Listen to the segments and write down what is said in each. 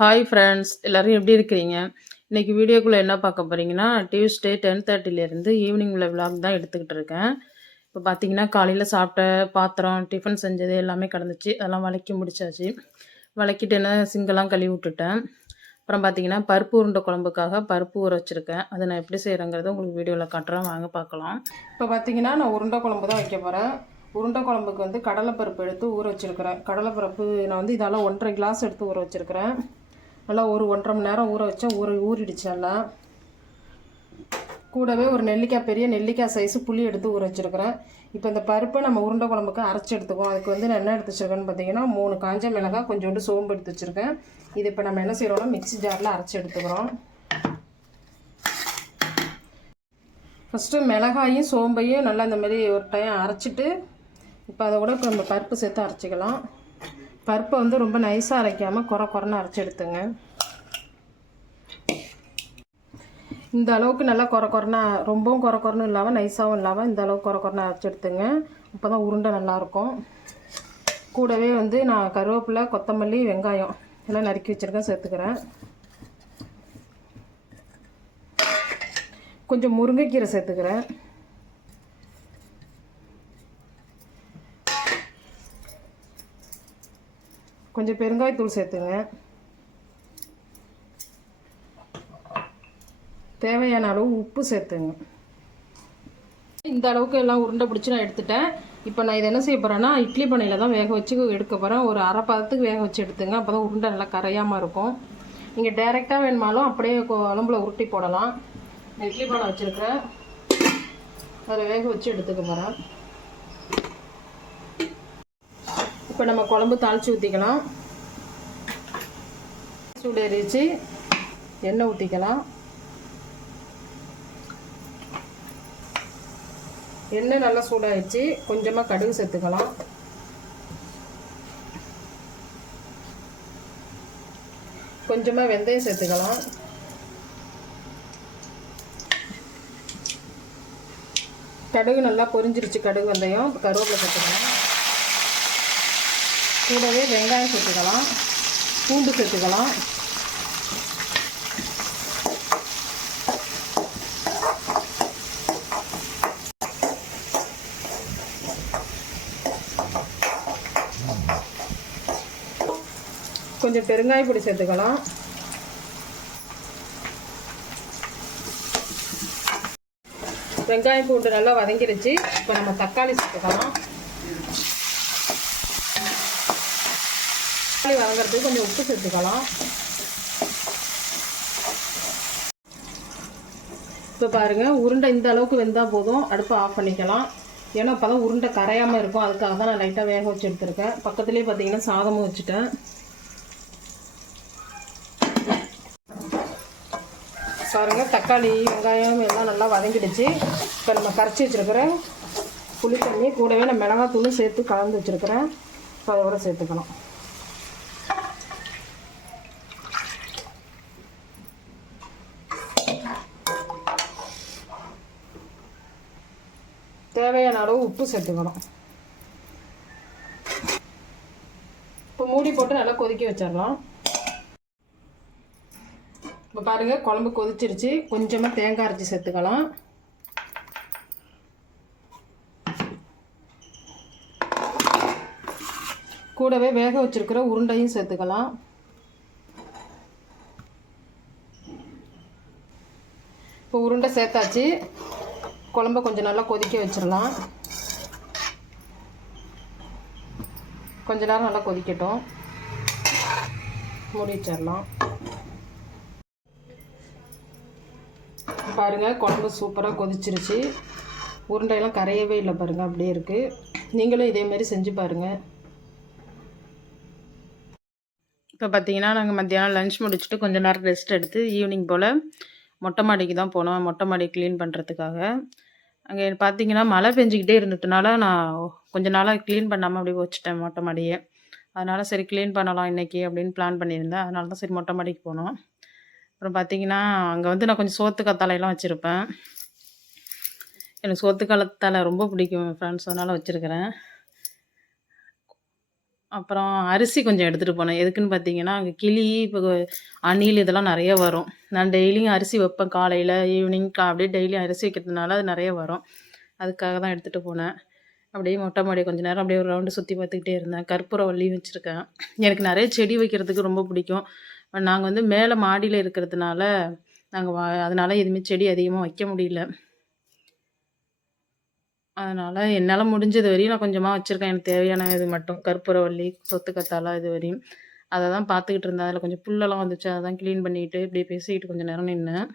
Hi friends, எல்லோரும் எப்படி இருக்கிறீங்க? இன்றைக்கி வீடியோக்குள்ளே என்ன பார்க்க போகிறீங்கன்னா, டியூஸ்டே 10:30லேருந்து ஈவினிங் உள்ள விலாக் தான் எடுத்துக்கிட்டு இருக்கேன். இப்போ பார்த்தீங்கன்னா, காலையில் சாப்பிட்ட பாத்திரம், டிஃபன் செஞ்சது எல்லாமே கிடந்துச்சு. அதெல்லாம் வழக்கி முடிச்சாச்சு. வழக்கிட்டு என்ன சிங்கெல்லாம் கழுவி விட்டுட்டேன். அப்புறம் பார்த்தீங்கன்னா, பருப்பு உருண்டை குழம்புக்காக பருப்பு ஊற வச்சுருக்கேன். அதை நான் எப்படி செய்கிறேங்கிறத உங்களுக்கு வீடியோவில் காட்டுறேன், வாங்க பார்க்கலாம். இப்போ பார்த்தீங்கன்னா, நான் உருண்டை குழம்பு தான் வைக்க போகிறேன். உருண்டை குழம்புக்கு வந்து கடலைப்பருப்பு எடுத்து ஊற வச்சுருக்கிறேன். கடலைப்பருப்பு நான் வந்து இதெல்லாம் 1.5 கிளாஸ் எடுத்து ஊற வச்சுருக்கிறேன். நல்லா ஒரு 1.5 மணி நேரம் ஊற வச்சா ஊறிடுச்சு நல்லா. கூடவே ஒரு நெல்லிக்காய், பெரிய நெல்லிக்காய் சைஸு புளி எடுத்து ஊற வச்சுருக்கிறேன். இப்போ இந்த பருப்பை நம்ம உருண்டை குழம்புக்கு அரைச்சி எடுத்துக்குவோம். அதுக்கு வந்து நான் என்ன எடுத்து வச்சுருக்கேன்னு பார்த்தீங்கன்னா, 3 காஞ்ச மிளகாய், கொஞ்சோண்டு சோம்பு எடுத்து வச்சுருக்கேன். இது இப்போ நம்ம என்ன செய்கிறோம்னா, மிக்ஸி ஜாரில் அரைச்சி எடுத்துக்கிறோம். ஃபஸ்ட்டு மிளகாயும் சோம்பையும் நல்லா இந்த மாதிரி ஒரு டைம் அரைச்சிட்டு, இப்போ அதை கூட இப்போ நம்ம பருப்பு சேர்த்து அரைச்சிக்கலாம். பருப்பை வந்து ரொம்ப நைஸாக அரைக்காமல் குறைன்னு அரைச்சி எடுத்துங்க. இந்த அளவுக்கு நல்லா குறைன்னா, ரொம்பவும் குறைன்னு இல்லாமல் நைஸாகவும் இல்லாமல் இந்த அளவுக்கு குறைன்னு அரைச்சி எடுத்துங்க. அப்போ தான் உருண்டை நல்லாயிருக்கும். கூடவே வந்து நான் கருவேப்பிலை, கொத்தமல்லி, வெங்காயம் எல்லாம் நறுக்கி வச்சுருக்கேன், சேர்த்துக்கிறேன். கொஞ்சம் முருங்கைக்கீரை சேர்த்துக்கிறேன். கொஞ்சம் பெருங்காயத்தூள் சேர்த்துங்க. தேவையான அளவு உப்பு சேர்த்துங்க. இந்த அளவுக்கு எல்லாம் உருண்டை பிடிச்சி நான் எடுத்துட்டேன். இப்போ நான் இதை என்ன செய்ய போகிறேன்னா, இட்லி பானையில் தான் வேக வச்சு எடுக்க போகிறேன். ஒரு அரை பாதத்துக்கு வேக வச்சு எடுத்துங்க. அப்போ தான் உருண்டை நல்லா கரையாமல் இருக்கும். நீங்கள் டைரெக்டாக வேணுமாலும் அப்படியே குழம்புல உருட்டி போடலாம். நான் இட்லி பானை வச்சுருக்கிறேன், அதில் வேக வச்சு எடுத்துக்க போகிறேன். இப்போ நம்ம குழம்பு தாளித்து ஊற்றிக்கலாம். சூடேறிச்சு எண்ணெய் ஊற்றிக்கலாம். எண்ணெய் நல்லா சூடாகிடுச்சு. கொஞ்சமாக கடுகு சேர்த்துக்கலாம். கொஞ்சமாக வெந்தயம் சேர்த்துக்கலாம். கடுகு நல்லா பொரிஞ்சிருச்சு. கடுகு வெந்தயம் கருவேப்பிலை சேர்த்துக்கலாம். கூடவே வெங்காயம் சேர்த்துக்கலாம், பூண்டு சேர்த்துக்கலாம். கொஞ்சம் பெருங்காய பொடி சேர்த்துக்கலாம். வெங்காயம் பூண்டு நல்லா வதங்கிருச்சு. இப்போ நம்ம தக்காளி சேர்த்துக்கலாம். தக்காளி வதங்கிறதுக்கு கொஞ்சம் உப்பு சேர்த்துக்கலாம். இப்போ பாருங்கள், உருண்டை இந்த அளவுக்கு வெந்தால் போதும். அடுப்பை ஆஃப் பண்ணிக்கலாம். ஏன்னா அப்போ தான் உருண்டை கரையாமல் இருக்கும். அதுக்காக தான் நான் லைட்டாக வேக வச்சு எடுத்துருக்கேன். பக்கத்துலேயே பார்த்தீங்கன்னா சாதமும் வச்சுட்டேன். பாருங்கள், தக்காளி வெங்காயம் எல்லாம் நல்லா வதங்கிடுச்சு. இப்போ நம்ம கரைச்சி வச்சுருக்கிற புளி தண்ணி கூடவே நான் மிளகாத்தூளும் சேர்த்து கலந்து வச்சுருக்கிறேன். இப்போ அதை கூட சேர்த்துக்கணும். தேவையான அளவு உப்பு சேர்த்துக்கணும். இப்போ மூடி போட்டு நல்லா கொதிக்க வச்சிடலாம். இப்போ பாருங்கள், குழம்பு கொதிச்சிருச்சு. கொஞ்சமாக தேங்காய் அரைச்சி சேர்த்துக்கலாம். கூடவே வேக வச்சுருக்கிற உருண்டையும் சேர்த்துக்கலாம். இப்போ உருண்டை சேர்த்தாச்சு. குழம்பை கொஞ்சம் நல்லா கொதிக்க வச்சிடலாம். கொஞ்ச நேரம் நல்லா கொதிக்கட்டும். மூடி வச்சிடலாம். பாருங்கள், குழம்பு சூப்பராக கொதிச்சிருச்சு. உருண்டையெல்லாம் கரையவே இல்லை பாருங்கள், அப்படியே இருக்குது. நீங்களும் இதேமாரி செஞ்சு பாருங்கள். இப்போ பார்த்தீங்கன்னா, நாங்கள் மத்தியானம் லஞ்ச் முடிச்சுட்டு கொஞ்சம் நேரம் ரெஸ்ட் எடுத்து ஈவினிங் போல் மொட்டை மாடிக்கு தான் போனோம். மொட்டை மாடி க்ளீன் பண்ணுறதுக்காக. அங்கே பார்த்தீங்கன்னா மழை பெஞ்சிக்கிட்டே இருந்ததுனால நான் கொஞ்ச நாளாக க்ளீன் பண்ணாமல் அப்படியே வச்சுட்டேன் மொட்டை மாடியை. அதனால் சரி க்ளீன் பண்ணலாம் இன்றைக்கி அப்படின்னு பிளான் பண்ணியிருந்தேன். அதனால தான் சரி மொட்டை மாடிக்கு போனோம். அப்புறம் பார்த்தீங்கன்னா, அங்கே வந்து நான் கொஞ்சம் சோத்து கத்தாழையெல்லாம் வச்சுருப்பேன். எனக்கு சோத்து கத்தாழை ரொம்ப பிடிக்கும் ஃப்ரெண்ட்ஸ், அதனால் வச்சுருக்கிறேன். அப்புறம் அரிசி கொஞ்சம் எடுத்துகிட்டு போனேன். எதுக்குன்னு பார்த்தீங்கன்னா, அங்கே கிளி, இப்போ அணில் இதெல்லாம் நெறைய வரும். நான் டெய்லியும் அரிசி வைப்பேன் காலையில, ஈவினிங் அப்படியே டெய்லியும் அரிசி வைக்கிறதுனால அது நெறைய வரும். அதுக்காக தான் எடுத்துகிட்டு போனேன். அப்படியே மொட்டை மாடிய கொஞ்ச நேரம் அப்படியே ஒரு ரவுண்டு சுற்றி பார்த்துக்கிட்டே இருந்தேன். கற்பூரவள்ளியும் வச்சுருக்கேன். எனக்கு நெறைய செடி வைக்கிறதுக்கு ரொம்ப பிடிக்கும். நாங்க வந்து மேல மாடியில இருக்கிறதுனால, நாங்க அதனால எதுவுமே செடி அதிகமா வைக்க முடியல. அதனால என்னால முடிஞ்சது வரையும் நான் கொஞ்சமா வச்சிருக்கேன். எனக்கு தேவையான இது மட்டும். கற்பூரவள்ளி, சொத்துக்கத்தாழை இது வரையும். அத தான் பார்த்துக்கிட்டு இருந்தேன். அதில கொஞ்சம் புல்லெல்லாம் வந்துச்சு. அதான் கிளீன் பண்ணிட்டு, இப்படியே பேசிக்கிட்டு கொஞ்ச நேரம் நின்னேன்.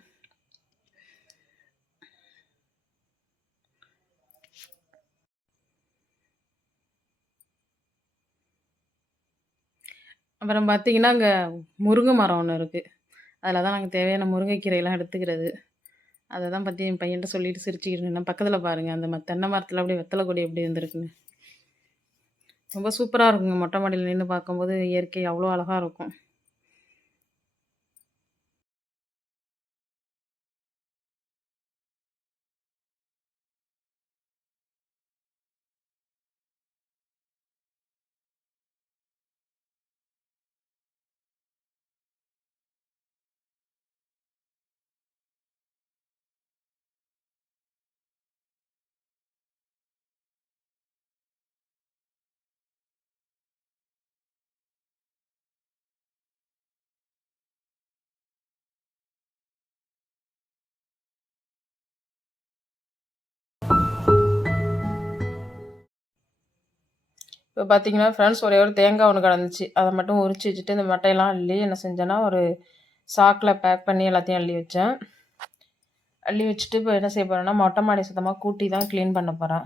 அப்புறம் பார்த்தீங்கன்னா, அங்க முருங்கை மரம் ஒண்ணு இருக்கு. அதில தான் நாங்க தேவையான முருங்கைக்கீரைலாம் எடுத்துக்கிறது. அத தான் பத்தி என் பையன்ட்ட சொல்லிட்டு சிரிச்சுக்கிட்டு நின்னேன். பக்கத்தில பாருங்க, அந்த தென்னை மரத்தில அப்படியே வெத்தல கொடி எப்படி இருந்திருக்குன்னு. ரொம்ப சூப்பரா இருக்குங்க. மொட்டை மாடியில நின்னு பார்க்கும்போது இயற்கை அவ்வளோ அழகா இருக்கும். இப்போ பார்த்தீங்கன்னா ஃப்ரெண்ட்ஸ், ஒரே ஒரு தேங்காய் ஒன்று கிடந்துச்சு. அதை மட்டும் உரிச்சு வச்சுட்டு இந்த மட்டையெல்லாம் அள்ளி என்ன செஞ்சேன்னா, ஒரு சாக்கில் பேக் பண்ணி எல்லாத்தையும் அள்ளி வச்சேன். அள்ளி வச்சுட்டு இப்போ என்ன செய்ய போகிறேன்னா, மொட்டை மாடி சுத்தமாக கூட்டி தான் க்ளீன் பண்ண போகிறேன்.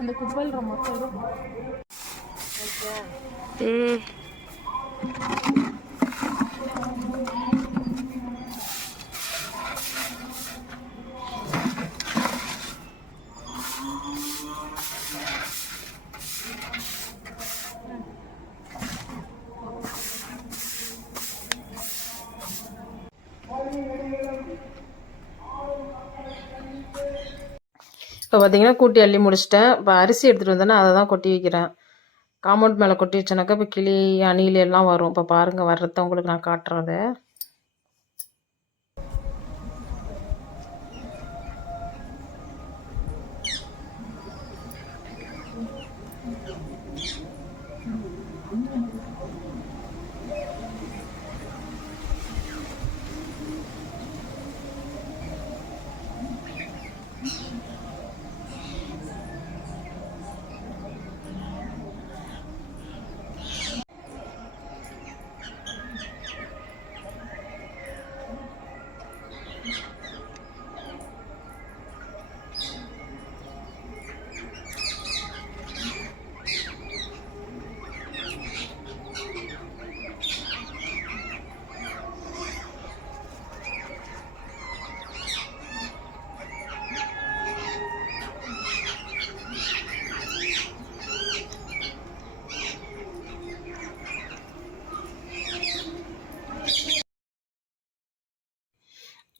அந்த குப்பையில் மொத்தம் இப்போ பார்த்தீங்கன்னா கூட்டி அள்ளி முடிச்சிட்டேன். இப்போ அரிசி எடுத்துகிட்டு வந்தேன்னா அதை தான் கொட்டி வைக்கிறேன். காம்பவுண்ட் மேலே கொட்டி வச்சேனாக்கா இப்போ கிளி, அணில் எல்லாம் வரும். இப்போ பாருங்கள், வர்றத உங்களுக்கு நான் காட்டுறேன் அதை.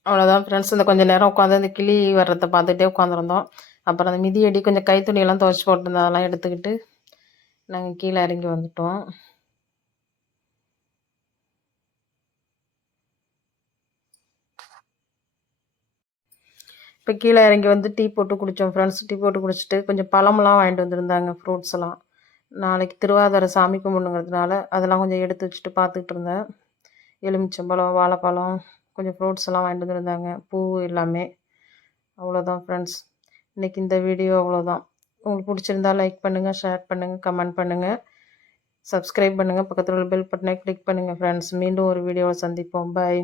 அவ்வளோதான் ஃப்ரெண்ட்ஸ். இந்த கொஞ்சம் நேரம் உட்காந்து இந்த கிளி வர்றத பார்த்துட்டே உட்காந்துருந்தோம். அப்புறம் அந்த மிதியடி கொஞ்சம் கைத்துணியெல்லாம் துவைச்சி போட்டிருந்தோம். அதெல்லாம் எடுத்துக்கிட்டு நாங்கள் கீழே இறங்கி வந்துட்டோம். இப்போ கீழே இறங்கி வந்து டீ போட்டு குடித்தோம் ஃப்ரெண்ட்ஸ். டீ போட்டு குடிச்சிட்டு கொஞ்சம் பழமெல்லாம் வாங்கிட்டு வந்திருந்தாங்க, ஃப்ரூட்ஸ் எல்லாம். நாளைக்கு திருவாதிரை சாமி கும்பிடுங்கிறதுனால அதெல்லாம் கொஞ்சம் எடுத்து வச்சுட்டு பார்த்துக்கிட்டு இருந்தேன். எலுமிச்சம்பழம், வாழைப்பழம், கொஞ்சம் ஃப்ரூட்ஸ் எல்லாம் வாங்கிட்டு வந்திருந்தாங்க, பூ எல்லாமே. அவ்வளோதான் ஃப்ரெண்ட்ஸ். இன்றைக்கி இந்த வீடியோ அவ்வளோதான். உங்களுக்கு பிடிச்சிருந்தா லைக் பண்ணுங்கள், ஷேர் பண்ணுங்கள், கமெண்ட் பண்ணுங்கள், சப்ஸ்கிரைப் பண்ணுங்கள், பக்கத்தில் உள்ள பெல் பட்டனை கிளிக் பண்ணுங்கள் ஃப்ரெண்ட்ஸ். மீண்டும் ஒரு வீடியோவை சந்திப்போம். பாய்.